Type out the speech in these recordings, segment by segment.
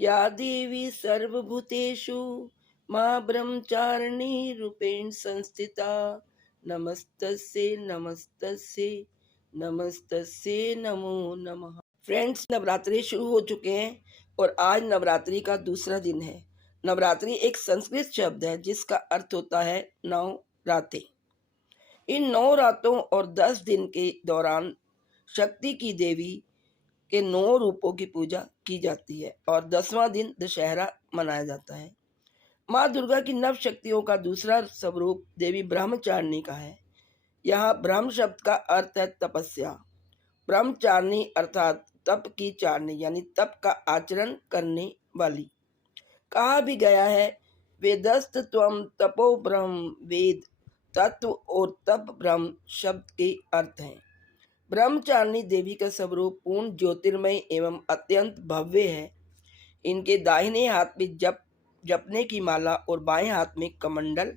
या देवी सर्वभूतेषु मां ब्रह्मचारिणी रूपेण संस्थिता नमस्तस्यै नमस्तस्यै नमस्तस्यै नमो नमः। फ्रेंड्स, नवरात्रि शुरू हो चुके हैं और आज नवरात्रि का दूसरा दिन है। नवरात्रि एक संस्कृत शब्द है जिसका अर्थ होता है 9 रातें। इन 9 रातों और 10 दिन के दौरान शक्ति की देवी के 9 रूपों की पूजा की जाती है और 10वां दिन दशहरा मनाया जाता है। माँ दुर्गा की नव शक्तियों का दूसरा स्वरूप देवी ब्रह्मचारिणी का है। यहाँ ब्रह्म शब्द का अर्थ है तपस्या। ब्रह्मचारिणी अर्थात तप की चारणी यानी तप का आचरण करने वाली। कहा भी गया है वेदस्त त्वम तपो ब्रह्म, वेद तत्व और तप ब्रह्म शब्द के अर्थ हैं। ब्रह्मचारिणी देवी का स्वरूप पूर्ण ज्योतिर्मय एवं अत्यंत भव्य है। इनके दाहिने हाथ में जपने की माला और बाएं हाथ में कमंडल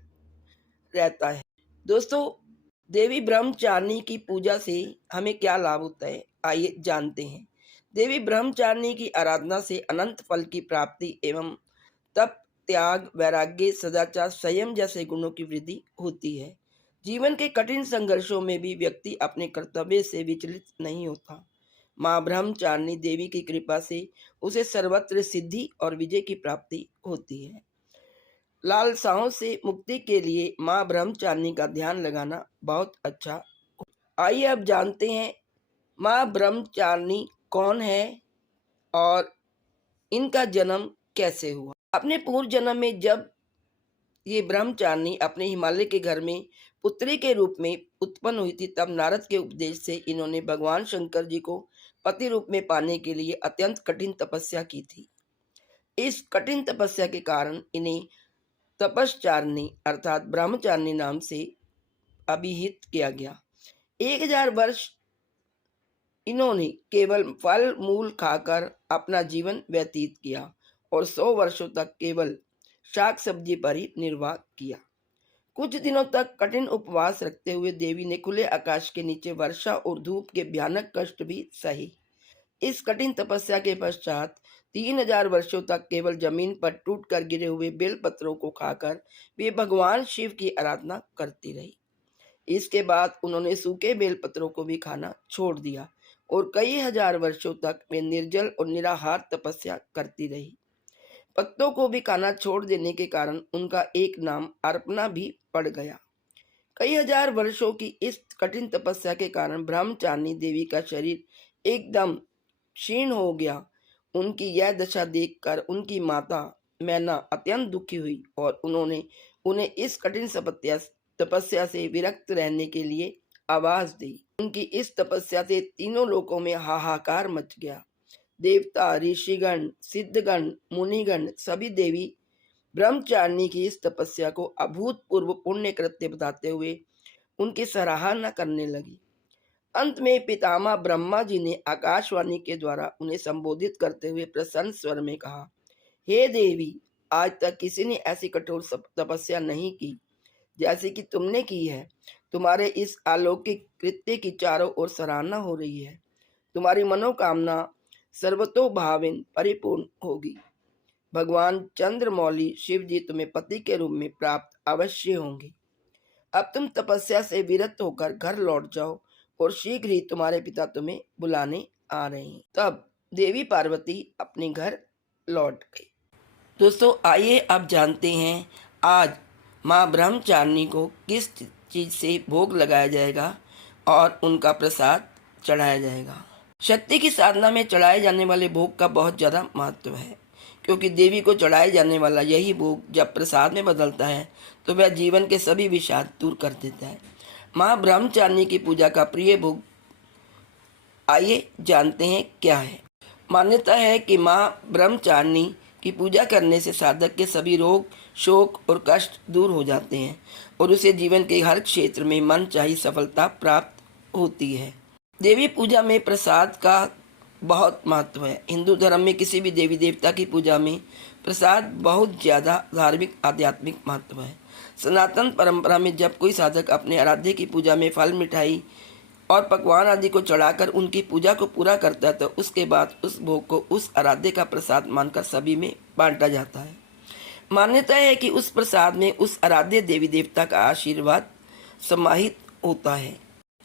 रहता है। दोस्तों, देवी ब्रह्मचारिणी की पूजा से हमें क्या लाभ होता है, आइए जानते हैं। देवी ब्रह्मचारिणी की आराधना से अनंत फल की प्राप्ति एवं तप, त्याग, वैराग्य, सदाचार, संयम जैसे गुणों की वृद्धि होती है। जीवन के कठिन संघर्षों में भी व्यक्ति अपने कर्तव्य से विचलित नहीं होता। माँ ब्रह्मचारिणी देवी की कृपा से उसे सर्वत्र सिद्धि और विजय की प्राप्ति होती है। लालसाओं से मुक्ति के लिए माँ ब्रह्मचारिणी का ध्यान लगाना बहुत अच्छा। आइए अब जानते हैं माँ ब्रह्मचारिणी कौन है और इनका जन्म कैसे हुआ। अपने पूर्व जन्म में जब ये ब्रह्मचारिणी अपने हिमालय के घर में पुत्री के रूप में उत्पन्न हुई थी, तब नारद के उपदेश से इन्होंने भगवान शंकर जी को पति रूप में पाने के लिए अत्यंत कठिन तपस्या की थी। इस कठिन तपस्या के कारण इन्हें तपश्चारिणी अर्थात ब्रह्मचारिणी नाम से अभिहित किया गया। 1000 वर्ष इन्होंने केवल फल मूल खाकर अपना जीवन व्यतीत किया और 100 वर्षों तक केवल शाक सब्जी पर ही निर्वाह किया। कुछ दिनों तक कठिन उपवास रखते हुए देवी ने खुले आकाश के नीचे वर्षा और धूप के भयानक कष्ट भी सही। इस कठिन तपस्या के पश्चात 3000 वर्षों तक केवल जमीन पर टूटकर गिरे हुए बेल पत्रों को खाकर वे भगवान शिव की आराधना करती रही। इसके बाद उन्होंने सूखे बेल पत्रों को भी खाना छोड़ दिया और कई हजार वर्षों तक वे निर्जल और निराहार तपस्या करती रही। पत्तों को भी खाना छोड़ देने के कारण उनका एक नाम अर्पणा भी पड़ गया। कई हजार वर्षों की इस कठिन तपस्या के कारण ब्रह्मचारिणी देवी का शरीर एकदम क्षीण हो गया। उनकी यह दशा देखकर उनकी माता मैना अत्यंत दुखी हुई और उन्होंने उन्हें इस कठिन तपस्या से विरक्त रहने के लिए आवाज दी। उनकी इस तपस्या से तीनों लोकों में हाहाकार मच गया। देवता, ऋषिगण, सिद्धगण, मुनिगण सभी देवी ब्रह्मचारिणी की इस तपस्या को अभूतपूर्व पुण्य कृत्य बताते हुए उनकी सराहना करने लगी। अंत में पितामह ब्रह्मा जी ने आकाशवाणी के द्वारा उन्हें संबोधित करते हुए प्रसन्न स्वर में कहा, हे देवी, आज तक किसी ने ऐसी कठोर तपस्या नहीं की जैसे कि तुमने की है। तुम्हारे इस अलौकिक कृत्य की चारों ओर सराहना हो रही है। तुम्हारी मनोकामना सर्वतोभावेन परिपूर्ण होगी। भगवान चंद्रमौली शिव जी तुम्हें पति के रूप में प्राप्त अवश्य होंगे। अब तुम तपस्या से विरत होकर घर लौट जाओ और शीघ्र ही तुम्हारे पिता तुम्हें बुलाने आ रहे हैं। तब देवी पार्वती अपने घर लौट गई। दोस्तों, आइए अब जानते हैं आज माँ ब्रह्मचारिणी को किस चीज से भोग लगाया जाएगा और उनका प्रसाद चढ़ाया जाएगा। शक्ति की साधना में चढ़ाए जाने वाले भोग का बहुत ज्यादा महत्व है, क्योंकि देवी को चढ़ाए जाने वाला यही भोग जब प्रसाद में बदलता है तो वह जीवन के सभी विषाद दूर कर देता है। माँ ब्रह्मचारिणी की पूजा का प्रिय भोग आइए जानते हैं क्या है। मान्यता है कि माँ ब्रह्मचारिणी की पूजा करने से साधक के सभी रोग, शोक और कष्ट दूर हो जाते हैं और उसे जीवन के हर क्षेत्र में मनचाही सफलता प्राप्त होती है। देवी पूजा में प्रसाद का बहुत महत्व है। हिंदू धर्म में किसी भी देवी देवता की पूजा में प्रसाद बहुत ज्यादा धार्मिक आध्यात्मिक महत्व है। सनातन परंपरा में जब कोई साधक अपने आराध्य की पूजा में फल, मिठाई और पकवान आदि को चढ़ाकर उनकी पूजा को पूरा करता है, तो उसके बाद उस भोग को उस आराध्य का प्रसाद मानकर सभी में बांटा जाता है। मान्यता है कि उस प्रसाद में उस आराध्य देवी देवता का आशीर्वाद समाहित होता है।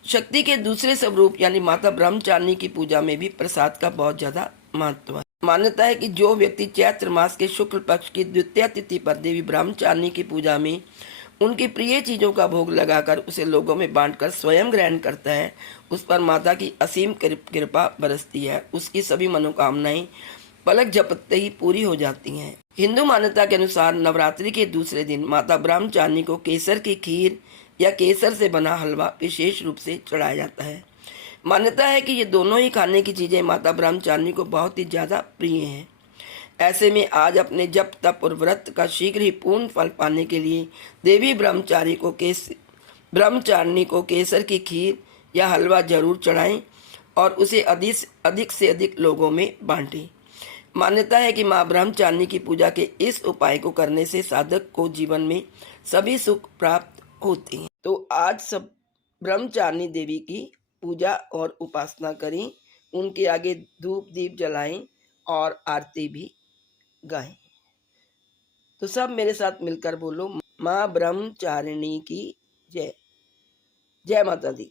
शक्ति के दूसरे स्वरूप यानी माता ब्रह्मचारिणी की पूजा में भी प्रसाद का बहुत ज्यादा महत्व है। मान्यता है कि जो व्यक्ति चैत्र मास के शुक्ल पक्ष की द्वितीय तिथि पर देवी ब्रह्मचारिणी की पूजा में उनकी प्रिय चीजों का भोग लगाकर उसे लोगों में बांटकर स्वयं ग्रहण करता है, उस पर माता की असीम कृपा बरसती है। उसकी सभी मनोकामनाएं पलक झपकते ही पूरी हो जाती हैं। हिंदू मान्यता के अनुसार नवरात्रि के दूसरे दिन माता ब्रह्मचारिणी को केसर की खीर या केसर से बना हलवा विशेष रूप से चढ़ाया जाता है। मान्यता है कि ये दोनों ही खाने की चीजें माता ब्रह्मचारिणी को बहुत ही ज्यादा प्रिय हैं। ऐसे में आज अपने जप तप और व्रत का शीघ्र ही पूर्ण फल पाने के लिए देवी ब्रह्मचारिणी को केसर की खीर या हलवा जरूर चढ़ाएं और उसे अधिक से अधिक लोगों में बांटें। मान्यता है कि माँ ब्रह्मचारिणी की पूजा के इस उपाय को करने से साधक को जीवन में सभी सुख प्राप्त होते हैं। तो आज सब ब्रह्मचारिणी देवी की पूजा और उपासना करें, उनके आगे धूप दीप जलाएं और आरती भी गाएं। तो सब मेरे साथ मिलकर बोलो, माँ ब्रह्मचारिणी की जय। जय माता दी।